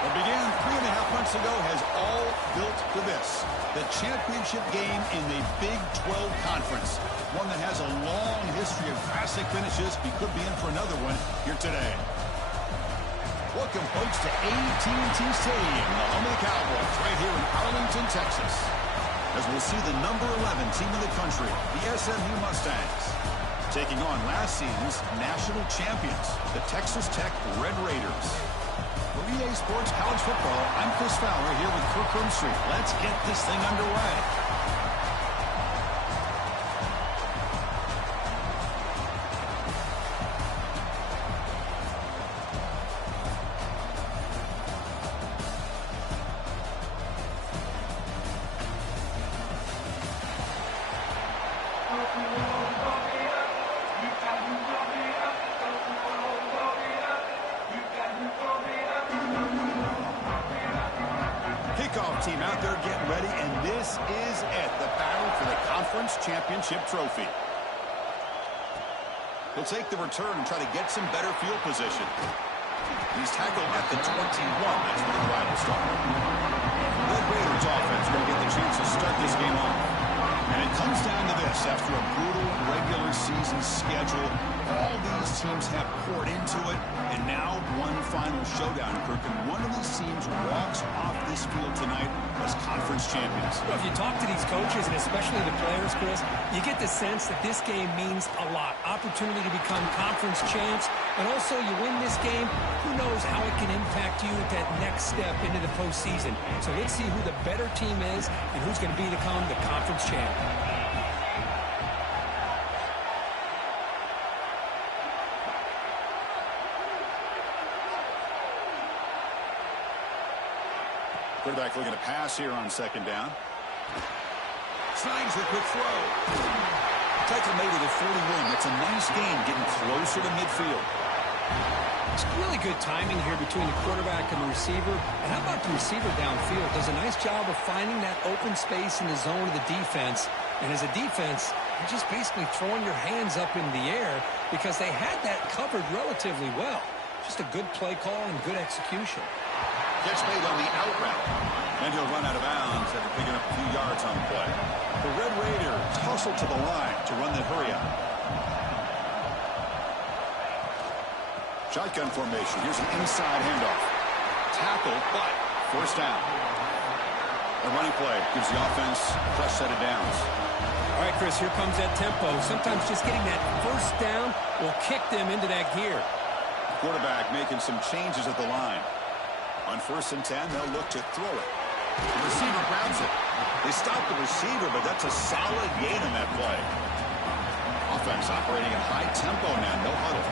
What began 3.5 months ago has all built to this. The championship game in the Big 12 Conference. One that has a long history of classic finishes. We could be in for another one here today. Welcome, folks, to AT&T Stadium, the home of the Cowboys, right here in Arlington, Texas. As we'll see the number 11 team in the country, the SMU Mustangs, taking on last season's national champions, the Texas Tech Red Raiders. For EA Sports College Football, I'm Chris Fowler here with Kirk Street. Let's get this thing underway. Kickoff team out there getting ready, and this is it, the battle for the conference championship trophy. He'll take the return and try to get some better field position. He's tackled at the 21. That's where the drive will start. Red Raiders offense going to get the chance to start this game off. And it comes down to this. After a brutal regular season schedule, all these teams have poured into it, and now one final showdown, Kirk. And one of these teams walks off this field tonight as conference champions. Well, if you talk to these coaches, and especially the players, Chris, you get the sense that this game means a lot. Opportunity to become conference champs, and also you win this game, who knows how it can impact you at that next step into the postseason. So let's see who the better team is and who's going to become the conference champ. Quarterback looking to pass here on second down. Snags the quick throw. Tackle made it at 41. That's a nice gain, getting closer to midfield. It's really good timing here between the quarterback and the receiver. And how about the receiver downfield? Does a nice job of finding that open space in the zone of the defense. And as a defense, you're just basically throwing your hands up in the air because they had that covered relatively well. Just a good play call and good execution. Catch made on the out route. And he'll run out of bounds after picking up a few yards on the play. The Red Raiders hustle to the line to run the hurry up. Shotgun formation. Here's an inside handoff. Tackle, but first down. A running play gives the offense a fresh set of downs. All right, Chris, here comes that tempo. Sometimes just getting that first down will kick them into that gear. Quarterback making some changes at the line. On 1st and 10, they'll look to throw it. The receiver grabs it. They stop the receiver, but that's a solid gain on that play. Offense operating at high tempo now, no huddle.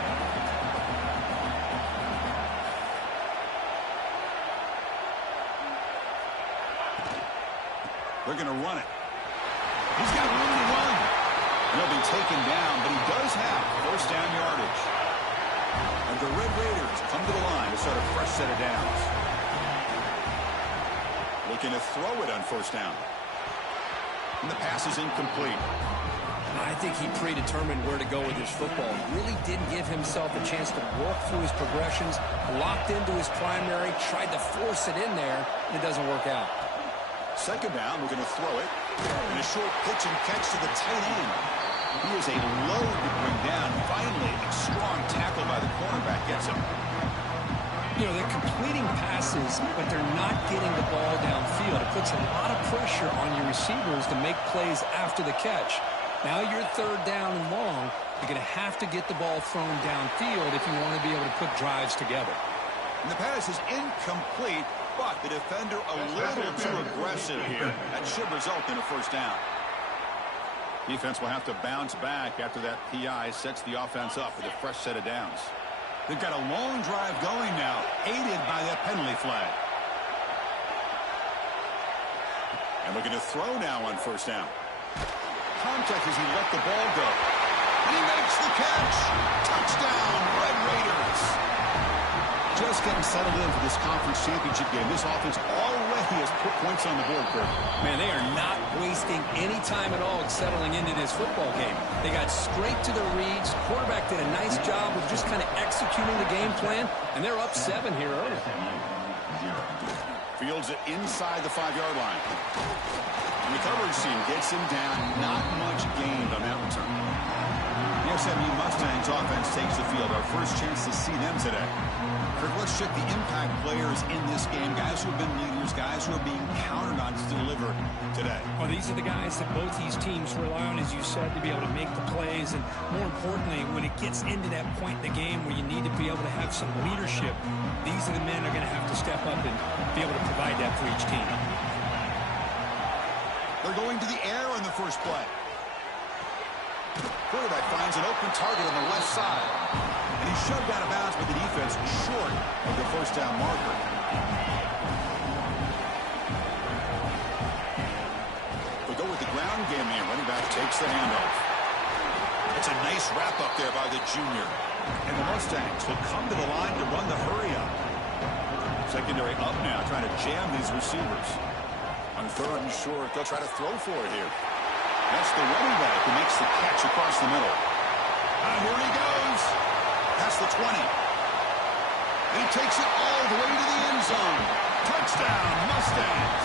They're going to run it. He's got room to run. And he'll be taken down, but he does have first down yardage. And the Red Raiders come to the line to start a fresh set of downs. Looking to throw it on first down. And the pass is incomplete. I think he predetermined where to go with his football. Really didn't give himself a chance to work through his progressions, locked into his primary, tried to force it in there, and it doesn't work out. Second down, we're going to throw it. And a short pitch and catch to the tight end. He is a load to bring down. Finally, a strong tackle by the cornerback gets him. You know, they're completing passes, but they're not getting the ball downfield. It puts a lot of pressure on your receivers to make plays after the catch. Now you're third down and long. You're going to have to get the ball thrown downfield if you want to be able to put drives together. And the pass is incomplete, but the defender a little too aggressive here. That should result in a first down. Defense will have to bounce back after that PI sets the offense up with a fresh set of downs. They've got a long drive going now, aided by that penalty flag. And looking to throw now on first down. Contact as he let the ball go. And he makes the catch. Touchdown, Red Raiders. Just getting settled in for this conference championship game. This offense already has put points on the board, Kirk. Man, they are not wasting any time at all settling into this football game. They got straight to their reads. Quarterback did a nice job of just kind of executing the game plan, and they're up 7 here early. Fields it inside the 5-yard line. And the coverage team gets him down. Not much gained on that return. The SMU Mustangs offense takes the field. Our first chance to see them today. Kirk, let's check the impact players in this game. Guys who have been leaders, guys who are being counted on to deliver today. Well, these are the guys that both these teams rely on, as you said, to be able to make the plays. And more importantly, when it gets into that point in the game where you need to be able to have some leadership, these are the men that are going to have to step up and be able to provide that for each team. They're going to the air on the first play. Quarterback finds an open target on the left side. And he's shoved out of bounds with the defense short of the first down marker. We go with the ground game here. Running back takes the handoff. It's a nice wrap up there by the junior. And the Mustangs will come to the line to run the hurry up. Secondary up now, trying to jam these receivers. On third and short, they'll try to throw for it here. That's the running back who makes the catch across the middle. Here he goes. Past the 20. He takes it all the way to the end zone. Touchdown, Mustangs.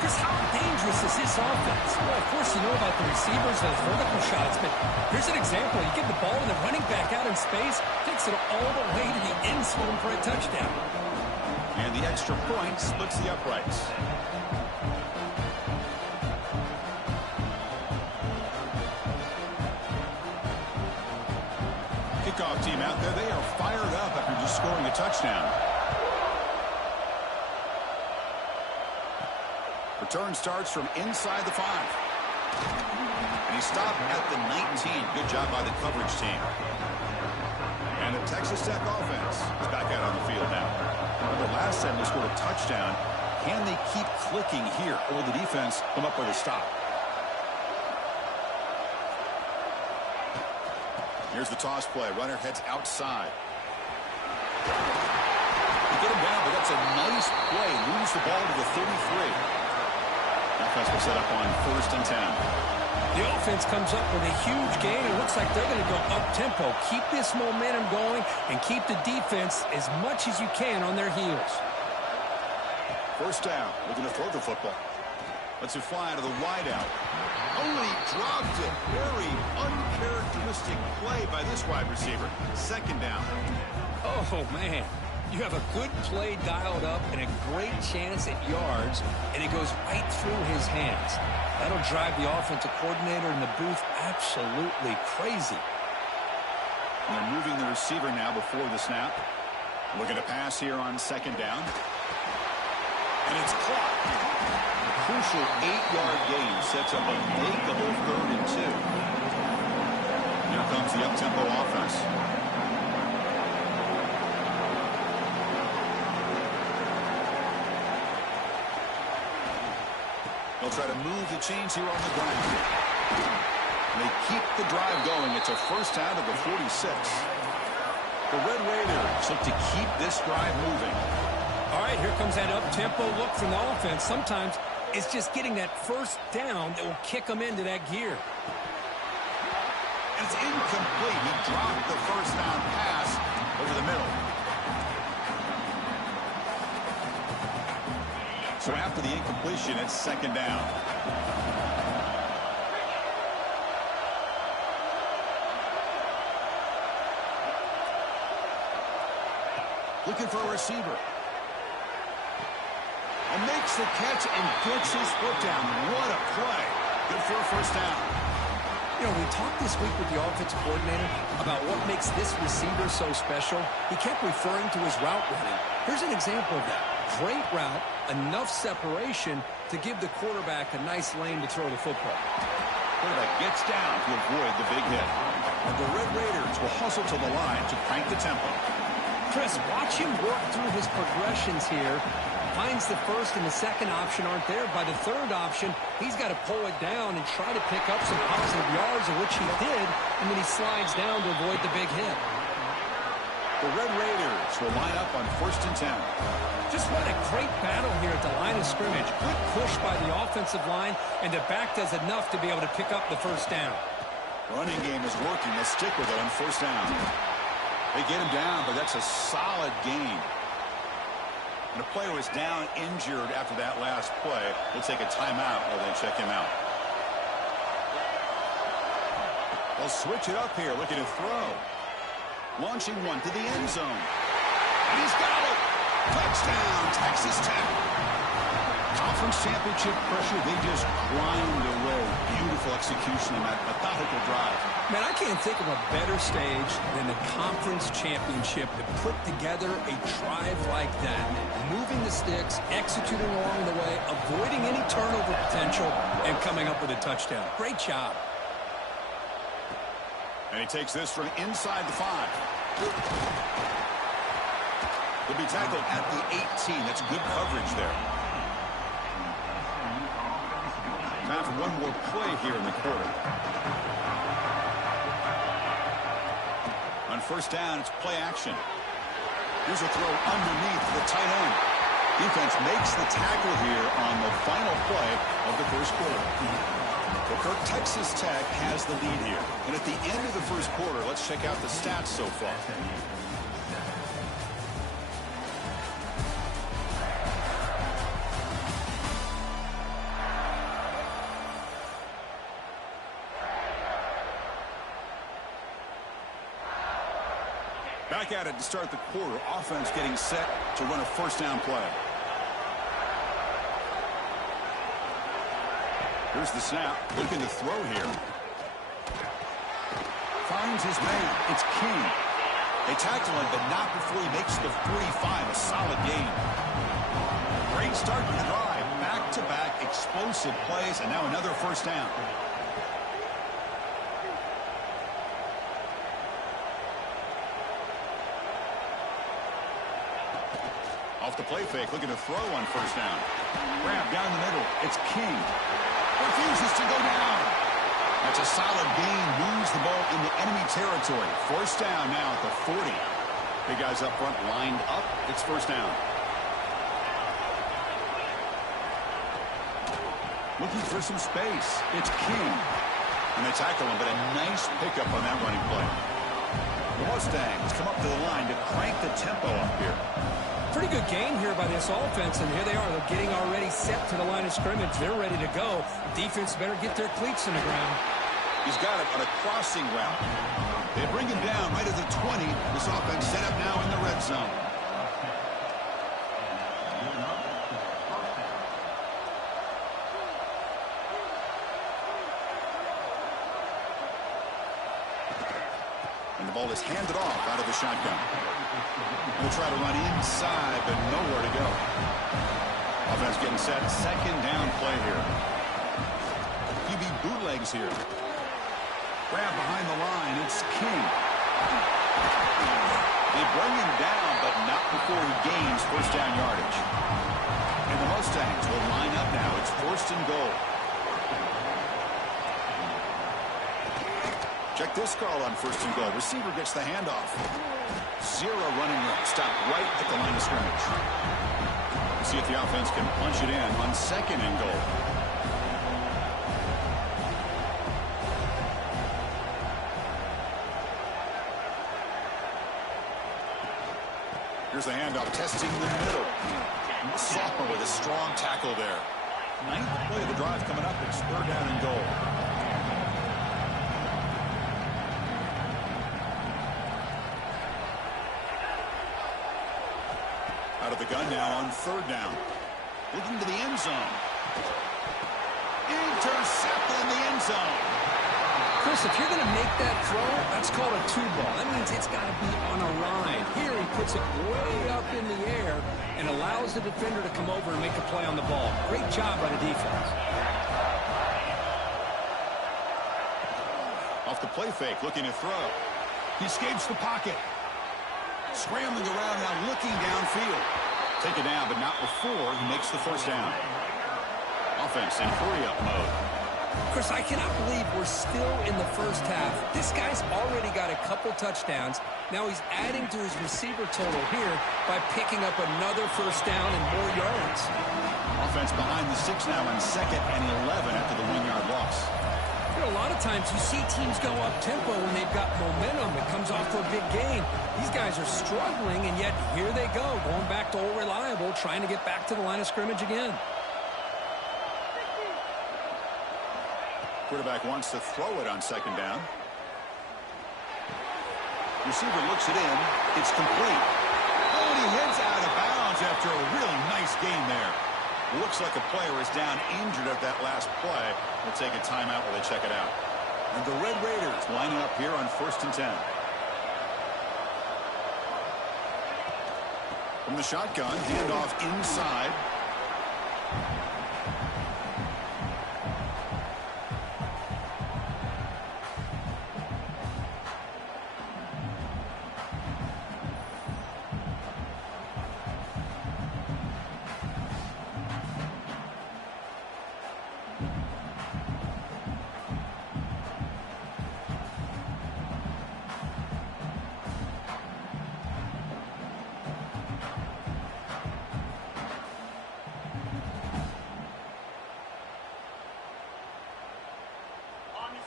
Chris, how dangerous is this offense? Well, of course, you know about the receivers, those vertical shots, but here's an example. You get the ball to the running back out in space, takes it all the way to the end zone for a touchdown. And the extra point splits the uprights. Kickoff team out there. They are fired up after just scoring a touchdown. Return starts from inside the 5. And he stopped at the 19. Good job by the coverage team. And the Texas Tech offense is back out on the field now. Remember, last time they scored a touchdown. Can they keep clicking here? Or will the defense come up with a stop? Here's the toss play. Runner heads outside. They get him down, but that's a nice play. Moves the ball to the 33. Offense will set up on 1st and 10. The offense comes up with a huge gain. It looks like they're going to go up-tempo. Keep this momentum going and keep the defense as much as you can on their heels. 1st down. Looking to throw the football. Lets it fly to the wideout. Only dropped it. Very uncharacteristic play by this wide receiver. 2nd down. Oh, man. You have a good play dialed up and a great chance at yards, and it goes right through his hands. That'll drive the offensive coordinator in the booth absolutely crazy. And they're moving the receiver now before the snap. Looking to pass here on 2nd down. And it's caught. Crucial 8-yard gain sets up a makeable 3rd and 2. Here comes the up-tempo offense. They'll try to move the chains here on the ground. They keep the drive going. It's a 1st down to the 46. The Red Raiders look to keep this drive moving. All right, here comes that up-tempo look from the offense. Sometimes it's just getting that 1st down that will kick them into that gear. And it's incomplete. He dropped the 1st down pass over the middle. So after the incompletion, it's 2nd down. Looking for a receiver. And makes the catch and gets his foot down. What a play. Good for a 1st down. You know, we talked this week with the offensive coordinator about what makes this receiver so special. He kept referring to his route running. Here's an example of that. Great route, enough separation to give the quarterback a nice lane to throw the football. Quarterback gets down to avoid the big hit. And the Red Raiders will hustle to the line to crank the tempo. Chris, watch him work through his progressions here. Finds the 1st and the 2nd option aren't there. By the 3rd option, he's got to pull it down and try to pick up some positive yards, of which he did, and then he slides down to avoid the big hit. The Red Raiders will line up on 1st and 10. Just what a great battle here at the line of scrimmage. Good push by the offensive line, and the back does enough to be able to pick up the 1st down. Running game is working. Let's stick with it on 1st down. They get him down, but that's a solid gain. And a player was down injured after that last play. We'll take a timeout while they check him out. They'll switch it up here, looking to throw. Launching one to the end zone. And he's got it. Touchdown, Texas Tech. Conference championship pressure, they just grind away. Beautiful execution on that methodical drive. Man, I can't think of a better stage than the conference championship to put together a drive like that. Moving the sticks, executing along the way, avoiding any turnover potential, and coming up with a touchdown. Great job. And he takes this from inside the 5. He'll be tackled at the 18. That's good coverage there. Time for one more play here in the quarter. On first down, it's play action. Here's a throw underneath the tight end. Defense makes the tackle here on the final play of the first quarter. Well, Kirk, Texas Tech has the lead here. And at the end of the first quarter, let's check out the stats so far. Back at it to start the quarter. Offense getting set to run a first down play. Here's the snap. Looking to throw here. Finds his man. It's King. They tackle him, but not before he makes the 45. A solid gain. Great start to the drive. Back-to-back explosive plays, and now another first down. Off the play fake, looking to throw on first down. Grab down the middle. It's King. Refuses to go down. That's a solid gain. Moves the ball into enemy territory. First down now at the 40. Big guys up front lined up. It's first down. Looking for some space. It's King. And they tackle him, but a nice pickup on that running play. The Mustangs come up to the line to crank the tempo up here. Pretty good gain here by this offense, and here they are. They're getting already set to the line of scrimmage. They're ready to go. Defense better get their cleats in the ground. He's got it on a crossing route. They bring him down right at the 20. This offense set up now in the red zone. And the ball is handed off out of the shotgun. We'll try to run inside, but nowhere to go. Offense getting set. Second down play here. QB bootlegs here. Grab behind the line. It's King. They bring him down, but not before he gains first down yardage. And the Mustangs will line up now. It's first and goal. Check this call on first and goal. Receiver gets the handoff. Zero running room. Stop right at the line of scrimmage. We'll see if the offense can punch it in on second and goal. Here's the handoff, testing the middle. Sophomore with a strong tackle there. Ninth play of the drive coming up. It's third down and goal. Out of the gun now on third down. Looking to the end zone. Intercepted in the end zone. Chris, if you're going to make that throw, that's called a two ball. That means it's got to be on a line. Here he puts it way up in the air and allows the defender to come over and make a play on the ball. Great job by the defense. Off the play fake, looking to throw. He escapes the pocket. Scrambling around now, looking downfield. Take it down, but not before he makes the first down. Offense in hurry-up mode. Chris, I cannot believe we're still in the first half. This guy's already got a couple touchdowns. Now he's adding to his receiver total here by picking up another first down and more yards. Offense behind the 6 now on second and 11 after the 1-yard loss. You know, a lot of times you see teams go up tempo when they've got momentum. It comes off to a big gain. These guys are struggling, and yet here they go, going back to old reliable, trying to get back to the line of scrimmage again. Quarterback wants to throw it on second down. Receiver looks it in. It's complete. Oh, and he heads out of bounds after a really nice gain there. Looks like a player is down injured at that last play. We'll take a timeout while they check it out. And the Red Raiders lining up here on 1st and 10. From the shotgun, handoff inside.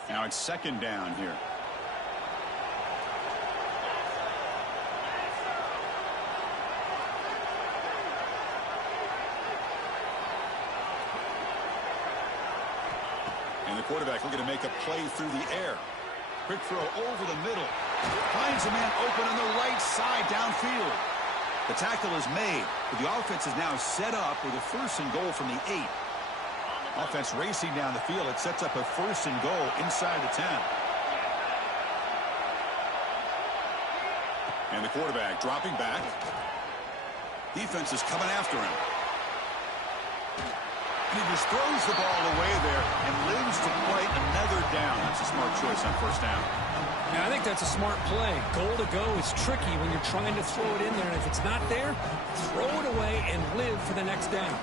Now it's second down here. And the quarterback looking to make a play through the air. Quick throw over the middle. Finds a man open on the right side downfield. The tackle is made, but the offense is now set up with a 1st and goal from the 8. Offense racing down the field. It sets up a 1st and goal inside the 10. And the quarterback dropping back. Defense is coming after him. And he just throws the ball away there and lives to play another down. That's a smart choice on 1st down. Yeah, I think that's a smart play. Goal to go is tricky when you're trying to throw it in there. And if it's not there, throw it away and live for the next down.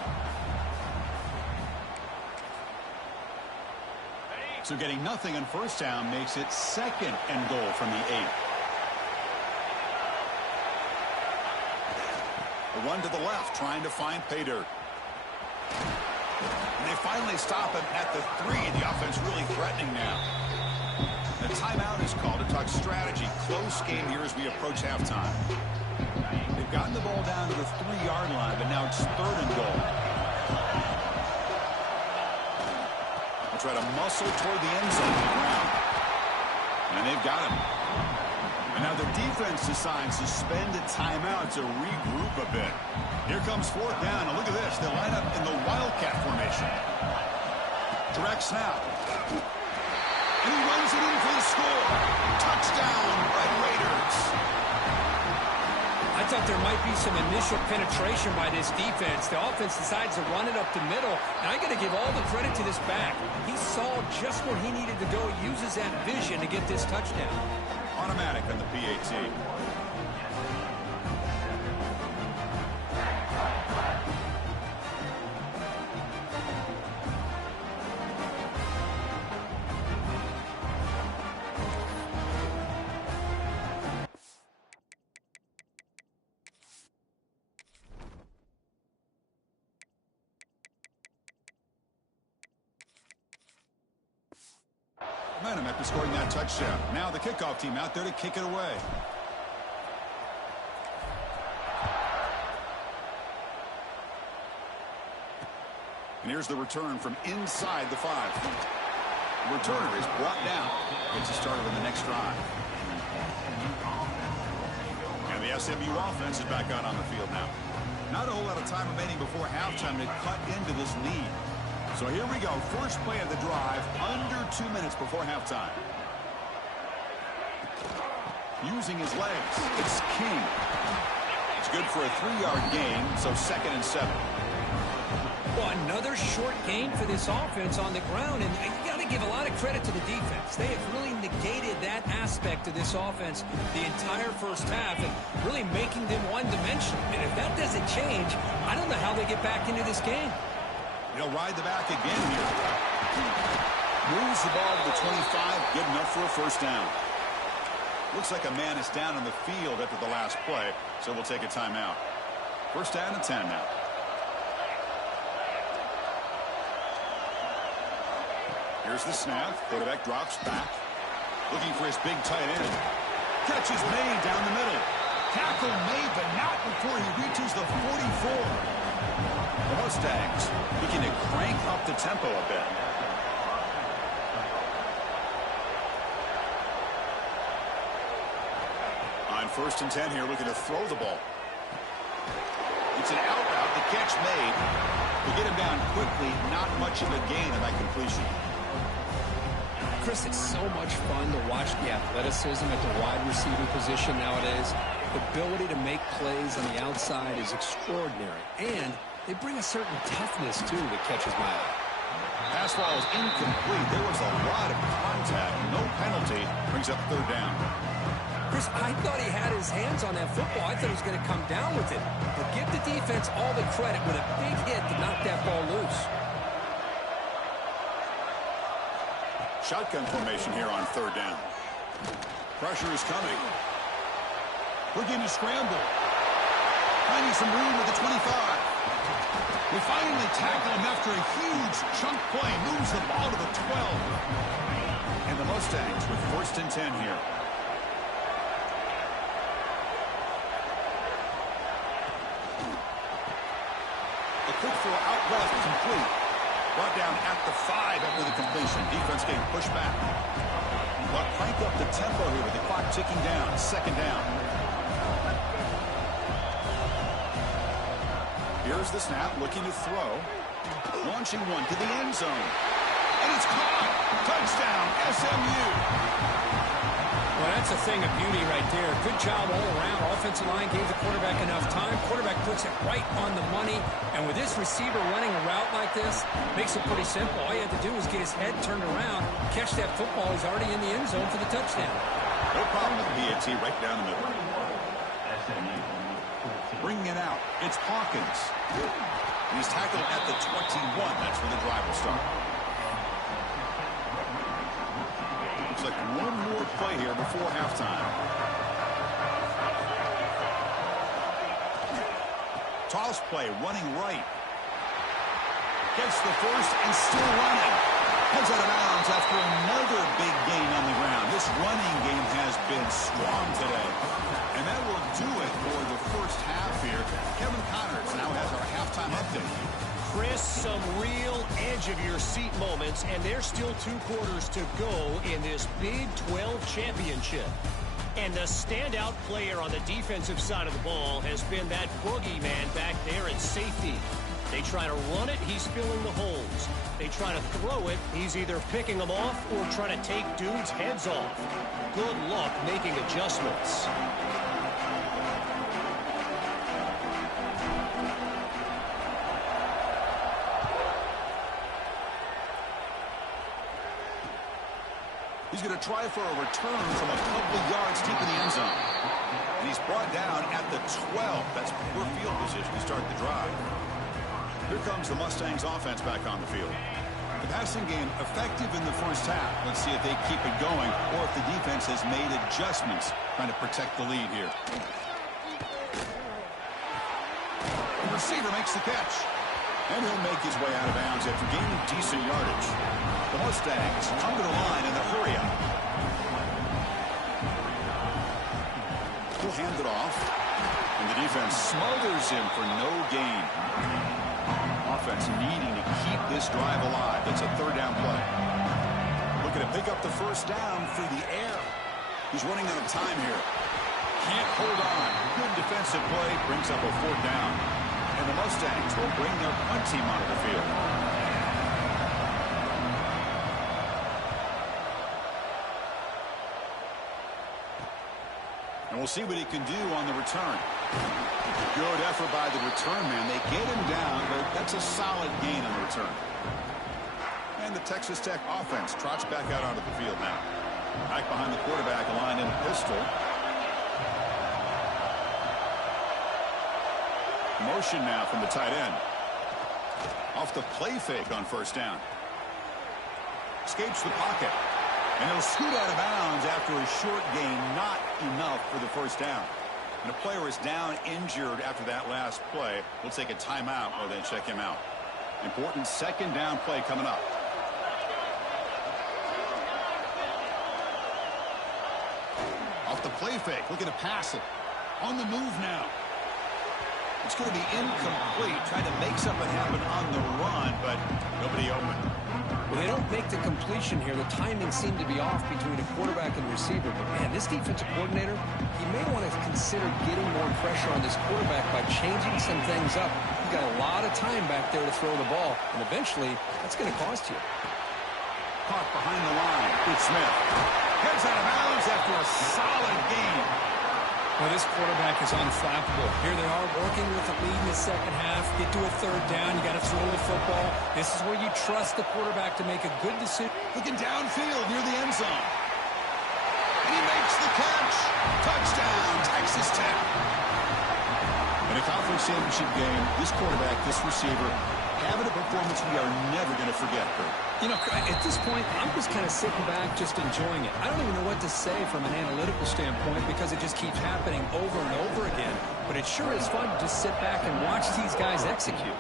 So getting nothing on 1st down makes it 2nd and goal from the 8. A run to the left, trying to find pay dirt. And they finally stop him at the 3. The offense really threatening now. The timeout is called to talk strategy. Close game here as we approach halftime. They've gotten the ball down to the 3-yard line, but now it's 3rd and goal. Try to muscle toward the end zone on the ground. And they've got him. And now the defense decides to spend a timeout to regroup a bit. Here comes 4th down. And look at this. They line up in the Wildcat formation. Direct snap. And he runs it in for the score. Touchdown, Red Raiders. I thought there might be some initial penetration by this defense. The offense decides to run it up the middle. And I got to give all the credit to this back. He saw just where he needed to go. He uses that vision to get this touchdown. Automatic on the PAT. Momentum after scoring that touchdown. Now the kickoff team out there to kick it away. And here's the return from inside the 5. The returner is brought down. Gets us started on the next drive. And the SMU offense is back out on the field now. Not a whole lot of time remaining before halftime to cut into this lead. So here we go. First play of the drive, under 2 minutes before halftime. Using his legs, it's King. It's good for a 3-yard gain, so 2nd and 7. Well, another short gain for this offense on the ground, and you got to give a lot of credit to the defense. They have really negated that aspect of this offense the entire first half and really making them one-dimensional. And if that doesn't change, I don't know how they get back into this game. He'll ride the back again here. Moves the ball to the 25, good enough for a 1st down. Looks like a man is down on the field after the last play, so we'll take a timeout. 1st down and 10 now. Here's the snap. Quarterback drops back. Looking for his big tight end. Catch is made down the middle. Tackle made, but not before he reaches the 44. The Mustangs looking to crank up the tempo a bit. On 1st and 10 here, looking to throw the ball. It's an out route, the catch made. We get him down quickly, not much of a gain on that completion. Chris, it's so much fun to watch the athleticism at the wide receiver position nowadays. The ability to make plays on the outside is extraordinary. And they bring a certain toughness, too, that catches my eye. Pass ball is incomplete. There was a lot of contact. No penalty. Brings up 3rd down. Chris, I thought he had his hands on that football. I thought he was going to come down with it. But give the defense all the credit with a big hit to knock that ball loose. Shotgun formation here on 3rd down. Pressure is coming. Looking to scramble. Finding some room at the 25. We finally tackle him after a huge chunk play. Moves the ball to the 12. And the Mustangs with 1st and 10 here. A quick throw out left, complete. Brought down at the 5 after the completion. Defense getting pushed back. But crank up the tempo here with the clock ticking down. 2nd down. Here's the snap, looking to throw. Launching one to the end zone. And it's caught. Touchdown, SMU. Well, that's a thing of beauty right there. Good job all around. Offensive line gave the quarterback enough time. Quarterback puts it right on the money. And with this receiver running a route like this, makes it pretty simple. All you have to do is get his head turned around, catch that football. He's already in the end zone for the touchdown. No problem with the PAT right down the middle. Bringing it out, it's Hawkins. He's tackled at the 21. That's where the drive will start. Looks like one more play here before halftime. Toss play, running right. Gets the first and still running. Heads out of bounds after another big gain on the ground. This running game has been strong today. And that will do it for the first half here. Kevin Connors now has our halftime update. Chris, some real edge-of-your-seat moments, and there's still 2 quarters to go in this Big 12 championship. And the standout player on the defensive side of the ball has been that boogeyman back there at safety. They try to run it, he's filling the holes. They try to throw it, he's either picking them off or trying to take dudes' heads off. Good luck making adjustments. He's going to try for a return from a couple of yards deep in the end zone. And he's brought down at the 12. That's poor field position to start the drive. Here comes the Mustangs offense back on the field. The passing game effective in the first half. Let's see if they keep it going or if the defense has made adjustments trying to protect the lead here. The receiver makes the catch. And he'll make his way out of bounds after gaining decent yardage. The Mustangs come to the line in the hurry up. He'll hand it off. And the defense smothers him for no gain. Offense needing to keep this drive alive. It's a 3rd down play. Looking to pick up the first down through the air. He's running out of time here. Can't hold on. Good defensive play. Brings up a 4th down. And the Mustangs will bring their punt team onto the field. And we'll see what he can do on the return. Good effort by the return man. They get him down, but that's a solid gain on the return. And the Texas Tech offense trots back out onto the field now. Back behind the quarterback, aligned in a pistol. Motion now from the tight end. Off the play fake on 1st down. Escapes the pocket. And he'll scoot out of bounds after a short gain. Not enough for the 1st down. And a player is down injured after that last play. We'll take a timeout or then check him out. Important 2nd down play coming up. Off the play fake. Looking to pass it. On the move now. It's going to be incomplete. Trying to make something happen on the run, but nobody open. Well, they don't make the completion here. The timing seemed to be off between a quarterback and receiver. But, man, this defensive coordinator, he may want to consider getting more pressure on this quarterback by changing some things up. You've got a lot of time back there to throw the ball, and eventually that's going to cost you. Caught behind the line. It's Smith. Heads out of bounds after a solid game. Well, this quarterback is unflappable. Here they are working with the lead in the second half. Get to a third down. You got to throw the football. This is where you trust the quarterback to make a good decision. Looking downfield near the end zone. And he makes the catch. Touchdown, Texas Tech. In a conference championship game, this quarterback, this receiver, having a performance we are never going to forget, Kurt. You know, at this point, I'm just kind of sitting back, just enjoying it. I don't even know what to say from an analytical standpoint because it just keeps happening over and over again. But it sure is fun to just sit back and watch these guys execute.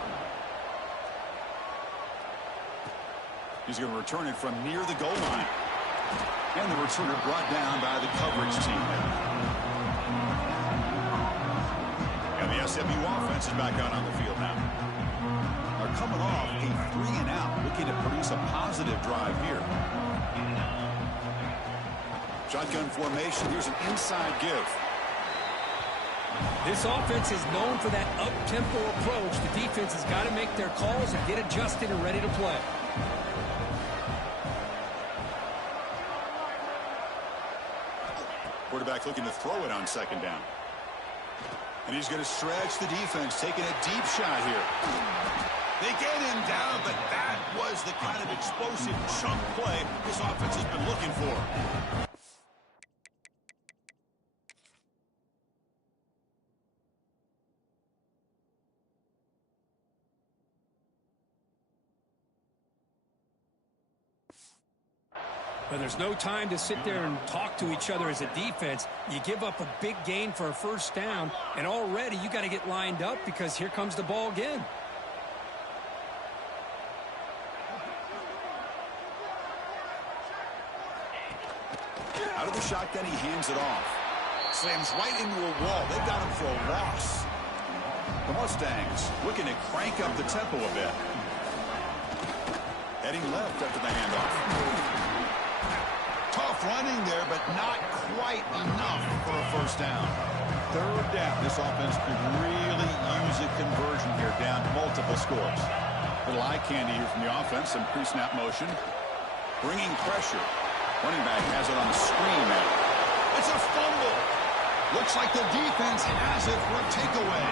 He's going to return it from near the goal line. And the returner brought down by the coverage team. And the SMU offense is back out on the field now. Are coming off a 3-and-out, looking to produce a positive drive here. Shotgun formation. Here's an inside give. This offense is known for that up-tempo approach. The defense has got to make their calls and get adjusted and ready to play. Quarterback looking to throw it on second down. And he's going to stretch the defense, taking a deep shot here. They get him down, but that was the kind of explosive chunk play this offense has been looking for. But there's no time to sit there and talk to each other as a defense. You give up a big gain for a first down, and already you got to get lined up because here comes the ball again. Out of the shotgun, he hands it off. Slams right into a wall. They got him for a loss. The Mustangs looking to crank up the tempo a bit. Heading left after the handoff. Tough running there, but not quite enough for a first down. Third down. This offense could really use a conversion here, down multiple scores. Little eye candy here from the offense. Some pre-snap motion. Bringing pressure. Running back has it on the screen now. It's a fumble. Looks like the defense has it for a takeaway.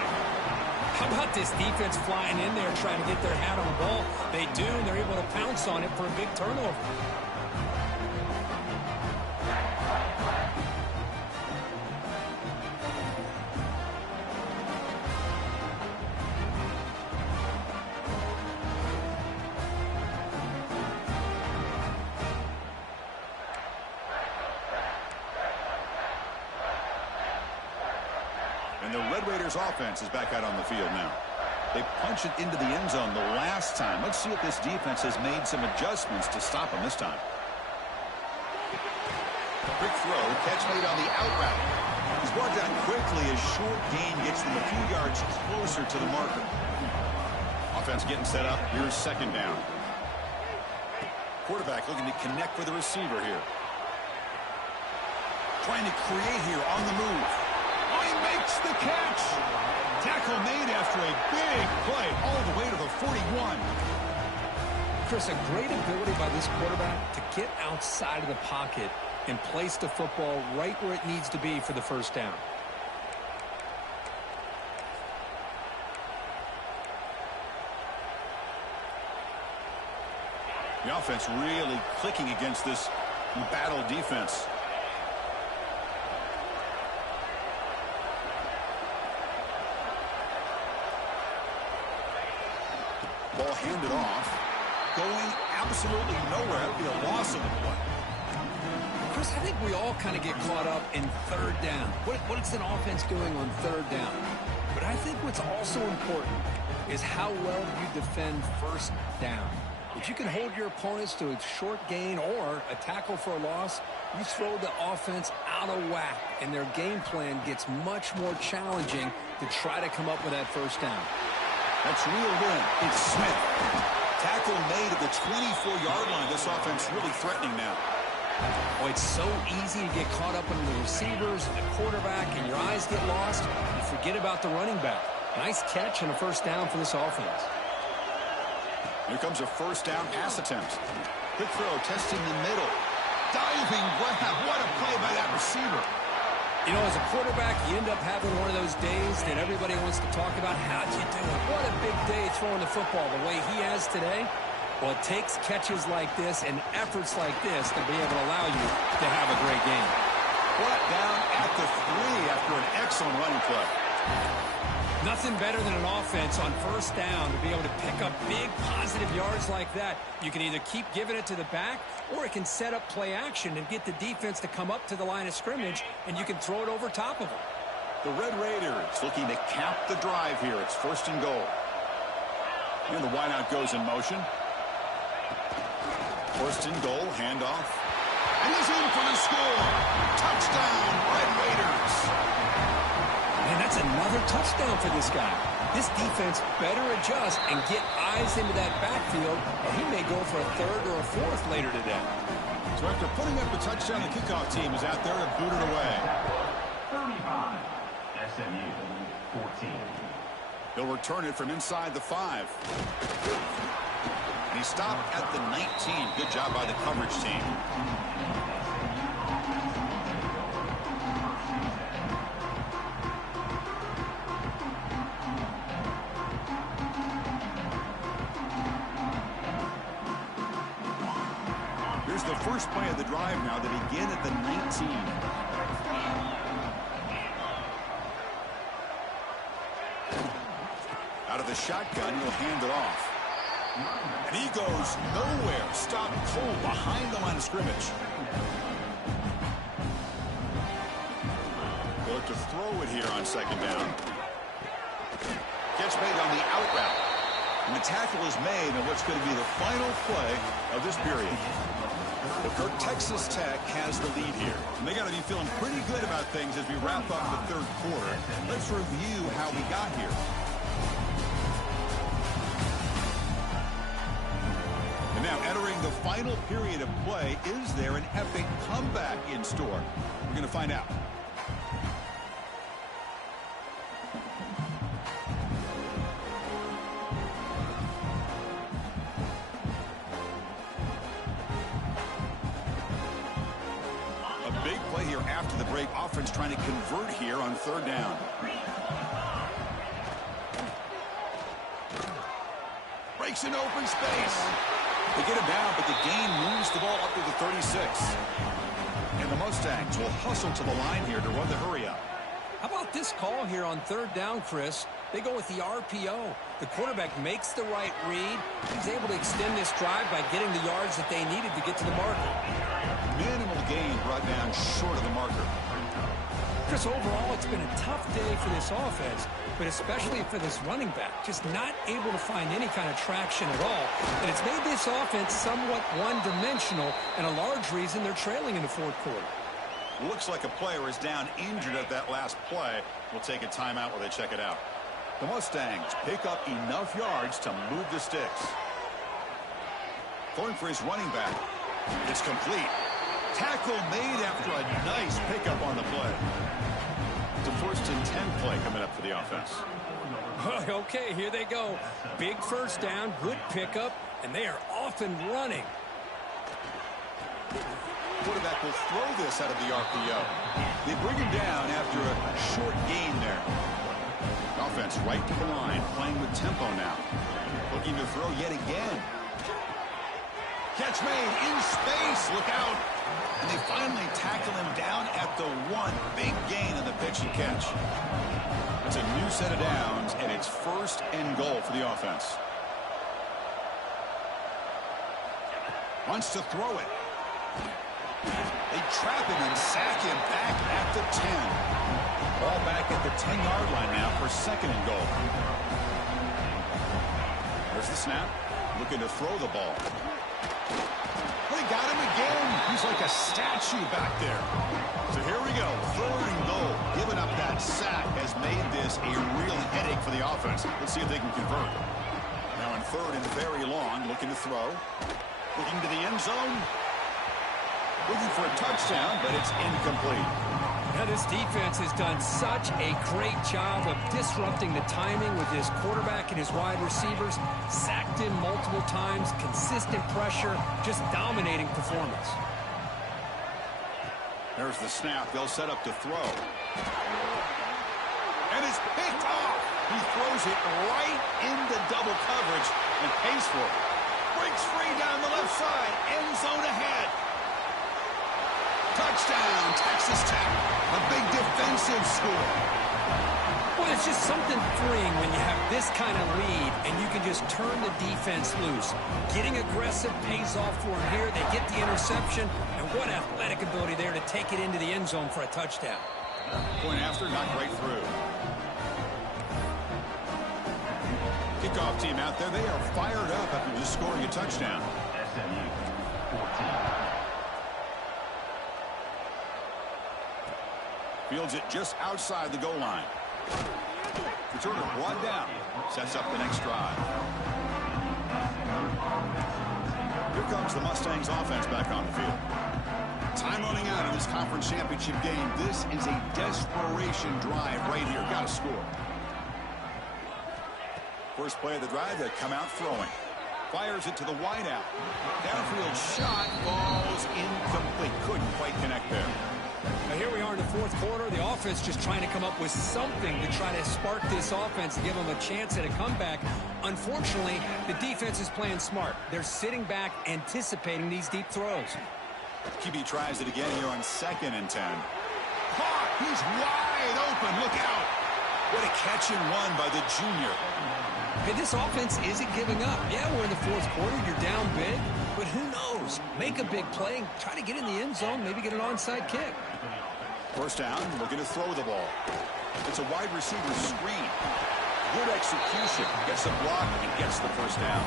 How about this defense flying in there trying to get their hat on the ball? They do, and they're able to pounce on it for a big turnover. And the Red Raiders offense is back out on the field now. They punch it into the end zone the last time. Let's see if this defense has made some adjustments to stop them this time. Quick throw, catch made on the out route. He's brought down quickly as short gain gets them a few yards closer to the marker. Offense getting set up. Here's second down. Quarterback looking to connect with the receiver here. Trying to create here on the move. Oh, he makes the catch. Tackle made after a big play all the way to the 41. Chris, a great ability by this quarterback to get outside of the pocket and place the football right where it needs to be for the first down. The offense really clicking against this battle defense. Ball handed off. Going absolutely nowhere. That would be a loss of the play. Chris, I think we all kind of get caught up in third down. What is an offense doing on third down? But I think what's also important is how well you defend first down. If you can hold your opponents to a short gain or a tackle for a loss, you throw the offense out of whack, and their game plan gets much more challenging to try to come up with that first down. That's reeled in. It's Smith. Tackle made at the 24-yard line. This offense really threatening now. Oh, it's so easy to get caught up in the receivers, the quarterback, and your eyes get lost. You forget about the running back. Nice catch and a first down for this offense. Here comes a first down pass attempt. Quick throw, testing the middle. Diving grab. What a play by that receiver. You know, as a quarterback, you end up having one of those days that everybody wants to talk about. How'd you do it? What a big day throwing the football the way he has today. Well, it takes catches like this and efforts like this to be able to allow you to have a great game. Brought down at the 3 after an excellent running play. Nothing better than an offense on first down to be able to pick up big positive yards like that. You can either keep giving it to the back, or it can set up play action and get the defense to come up to the line of scrimmage, and you can throw it over top of them. The Red Raiders looking to cap the drive here. It's first and goal. And the wideout goes in motion. First and goal, handoff. And he's in for the score. Touchdown, Red Raiders. And that's another touchdown for this guy. This defense better adjust and get eyes into that backfield, or he may go for a third or a fourth later today. So after putting up the touchdown, the kickoff team is out there to boot it away. 35, SMU, 14. He'll return it from inside the 5. And he stopped at the 19. Good job by the coverage team. Here's the first play of the drive now. They begin at the 19. Out of the shotgun, he'll hand it off. And he goes nowhere. Stopped cold behind the line of scrimmage. They'll look to throw it here on second down. Catch made on the out route. And the tackle is made on what's going to be the final play of this period. Well, Kirk, Texas Tech has the lead here. And they got to be feeling pretty good about things as we wrap up the third quarter. Let's review how we got here. And now entering the final period of play, is there an epic comeback in store? We're going to find out. A big play here after the break. Offense trying to convert here on third down. Breaks in open space. They get him down, but the gain moves the ball up to the 36. And the Mustangs will hustle to the line here to run the hurry up. How about this call here on third down, Chris? They go with the RPO. The quarterback makes the right read. He's able to extend this drive by getting the yards that they needed to get to the marker. Minimal gain brought down short of the marker. Chris, overall, it's been a tough day for this offense, but especially for this running back. Just not able to find any kind of traction at all. And it's made this offense somewhat one-dimensional, and a large reason they're trailing in the fourth quarter. Looks like a player is down injured at that last play. We'll take a timeout while they check it out. The Mustangs pick up enough yards to move the sticks. Going for his running back. It's complete. Tackle made after a nice pickup on the play. It's a first and 10 play coming up for the offense. Okay, here they go. Big first down, good pickup, and they are off and running. Quarterback will throw this out of the RPO. They bring him down after a short gain there. Offense right to the line, playing with tempo now. Looking to throw yet again. Catch made in space. Look out. And they finally tackle him down at the 1. Big gain in the pitch and catch. It's a new set of downs, and it's first and goal for the offense. Wants to throw it. They trap him and sack him back at the 10. Ball back at the 10-yard line now for second and goal. There's the snap. Looking to throw the ball. They got him again. He's like a statue back there. So here we go. 3rd and goal. Giving up that sack has made this a real headache for the offense. Let's see if they can convert. Now in 3rd and very long. Looking to throw. Looking to the end zone. Looking for a touchdown, but it's incomplete. Now this defense has done such a great job of disrupting the timing with his quarterback and his wide receivers. Sacked him multiple times, consistent pressure, just dominating performance. There's the snap. They'll set up to throw. And it's picked off. He throws it right into double coverage and pays for it. Breaks free down the left side. End zone ahead. Touchdown, Texas Tech. A big defensive score. Well, it's just something freeing when you have this kind of lead and you can just turn the defense loose. Getting aggressive pays off for them here. They get the interception, and what athletic ability there to take it into the end zone for a touchdown. Point after, not great through. Kickoff team out there. They are fired up after just scoring a touchdown. SMU 14. Fields it just outside the goal line. Returner brought down. Sets up the next drive. Here comes the Mustangs offense back on the field. Time running out in this conference championship game. This is a desperation drive right here. Got to score. First play of the drive, they come out throwing. Fires it to the wideout. Downfield shot falls incomplete. Couldn't quite connect there. Now here we are in the 4th quarter. The offense just trying to come up with something to try to spark this offense and give them a chance at a comeback. Unfortunately, the defense is playing smart. They're sitting back, anticipating these deep throws. QB tries it again here on 2nd and 10. Caught! He's wide open. Look out! What a catch and run by the junior. Hey, this offense isn't giving up. Yeah, we're in the 4th quarter. You're down big. But who knows? Make a big play, try to get in the end zone, maybe get an onside kick. First down, looking to throw the ball. It's a wide receiver screen. Good execution. Gets a block and gets the first down.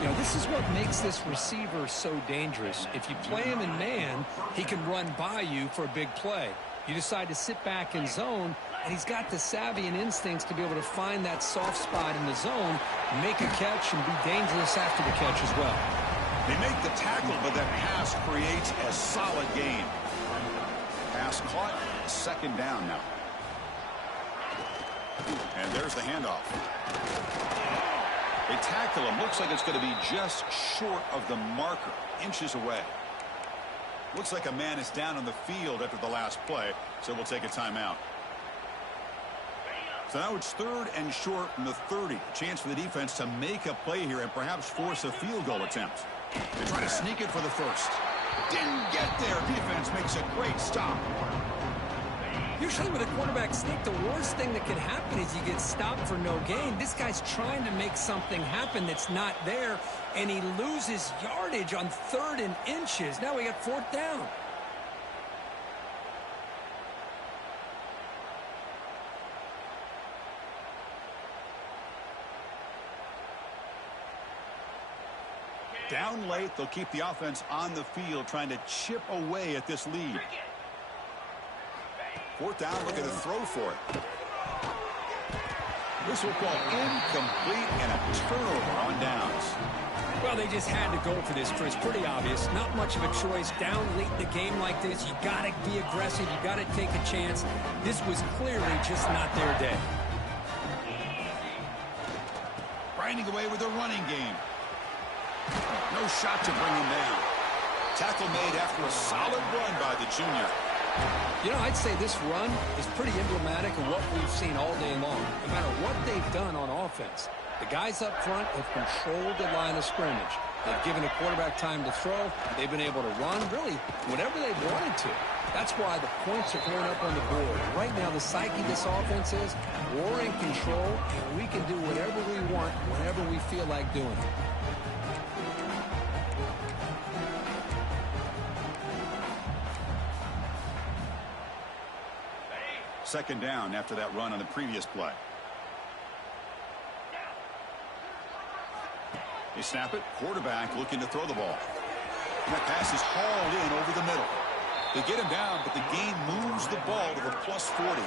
You know, this is what makes this receiver so dangerous. If you play him in man, he can run by you for a big play. You decide to sit back in zone, and he's got the savvy and instincts to be able to find that soft spot in the zone, make a catch, and be dangerous after the catch as well. They make the tackle, but that pass creates a solid gain. Pass caught, 2nd down now. And there's the handoff. They tackle him. Looks like it's going to be just short of the marker, inches away. Looks like a man is down on the field after the last play, so we'll take a timeout. So now it's 3rd and short from the 30. Chance for the defense to make a play here and perhaps force a field goal attempt. They try to sneak it for the first. Didn't get there. Defense makes a great stop. Usually with a quarterback sneak, the worst thing that can happen is you get stopped for no gain. This guy's trying to make something happen that's not there, and he loses yardage on 3rd and inches. Now we got 4th down. Down late, they'll keep the offense on the field trying to chip away at this lead. 4th down, looking to throw for it. This will call incomplete and a turnover on downs. Well, they just had to go for this, Chris. Pretty obvious. Not much of a choice. Down late in the game like this, you got to be aggressive. You got to take a chance. This was clearly just not their day. Grinding away with their running game. No shot to bring him down. Tackle made after a solid run by the junior. You know, I'd say this run is pretty emblematic of what we've seen all day long. No matter what they've done on offense, the guys up front have controlled the line of scrimmage. They've given the quarterback time to throw. They've been able to run, really, whenever they've wanted to. That's why the points are going up on the board. Right now, the psyche of this offense is we're in control, and we can do whatever we want whenever we feel like doing it. 2nd down after that run on the previous play. They snap it. Quarterback looking to throw the ball. And that pass is hauled in over the middle. They get him down, but the game moves the ball to the +40.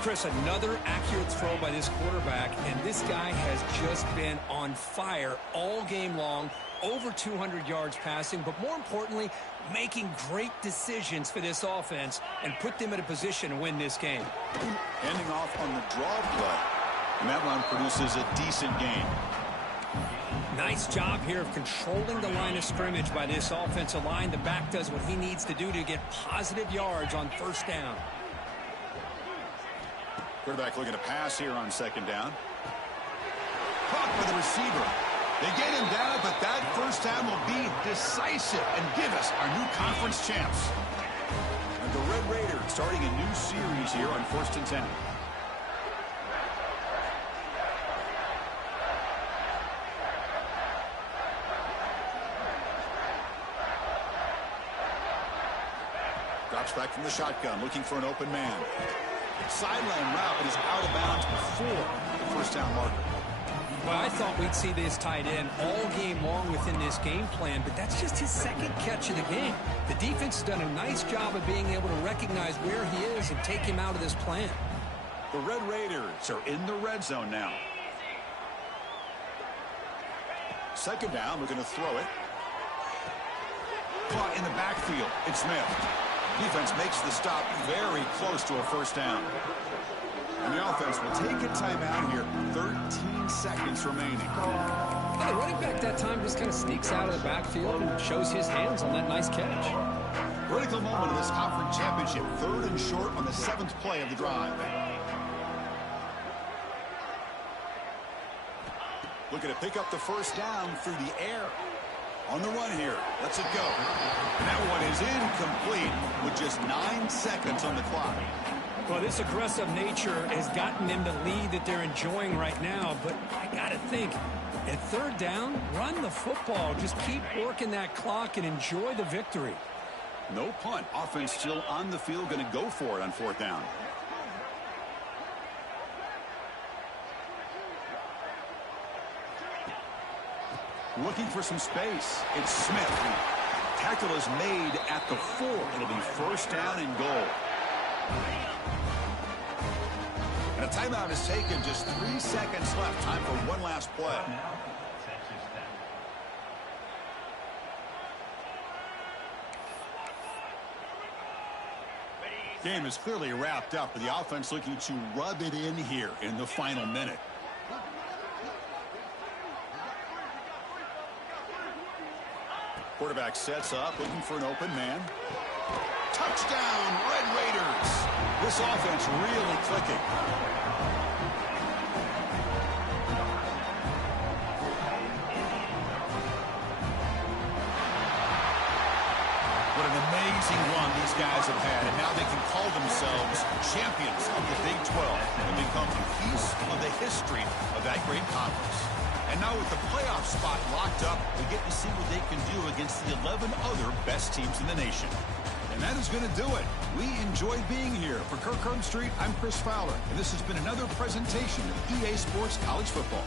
Chris, another accurate throw by this quarterback, and this guy has just been on fire all game long. Over 200 yards passing, but more importantly, making great decisions for this offense and put them in a position to win this game. Handing off on the draw play. And that run produces a decent gain. Nice job here of controlling the line of scrimmage by this offensive line. The back does what he needs to do to get positive yards on first down. Quarterback looking to pass here on second down. Caught by the receiver. They get him down, but that first down will be decisive and give us our new conference champs. And the Red Raiders starting a new series here on 1st and 10. Drops back from the shotgun, looking for an open man. Sideline route, but he's out of bounds before the first down marker. Well, I thought we'd see this tight end all game long within this game plan, but that's just his second catch of the game. The defense has done a nice job of being able to recognize where he is and take him out of this plan. The Red Raiders are in the red zone now. Second down, looking to throw it. Caught in the backfield. It's Smith. Defense makes the stop very close to a first down. And the offense will take a timeout here. 13 seconds remaining. Well, the running back that time just kind of sneaks out of the backfield and shows his hands on that nice catch. Critical moment of this conference championship. 3rd and short on the 7th play of the drive. Looking to pick up the first down through the air. On the run here. Lets it go. And that one is incomplete with just 9 seconds on the clock. Well, this aggressive nature has gotten them the lead that they're enjoying right now. But I got to think, at 3rd down, run the football. Just keep working that clock and enjoy the victory. No punt. Offense still on the field. Going to go for it on 4th down. Looking for some space. It's Smith. Tackle is made at the 4. It'll be first down and goal. And a timeout is taken. Just 3 seconds left. Time for one last play. Game is clearly wrapped up, but the offense looking to rub it in here in the final minute. Quarterback sets up, looking for an open man. Touchdown, Red Raiders. This offense really clicking. What an amazing run these guys have had, and now they can call themselves champions of the Big 12 and become a piece of the history of that great conference. And now with the playoff spot locked up, we get to see what they can do against the 11 other best teams in the nation. And that is going to do it. We enjoyed being here. For Kirk Street, I'm Chris Fowler, and this has been another presentation of EA Sports College Football.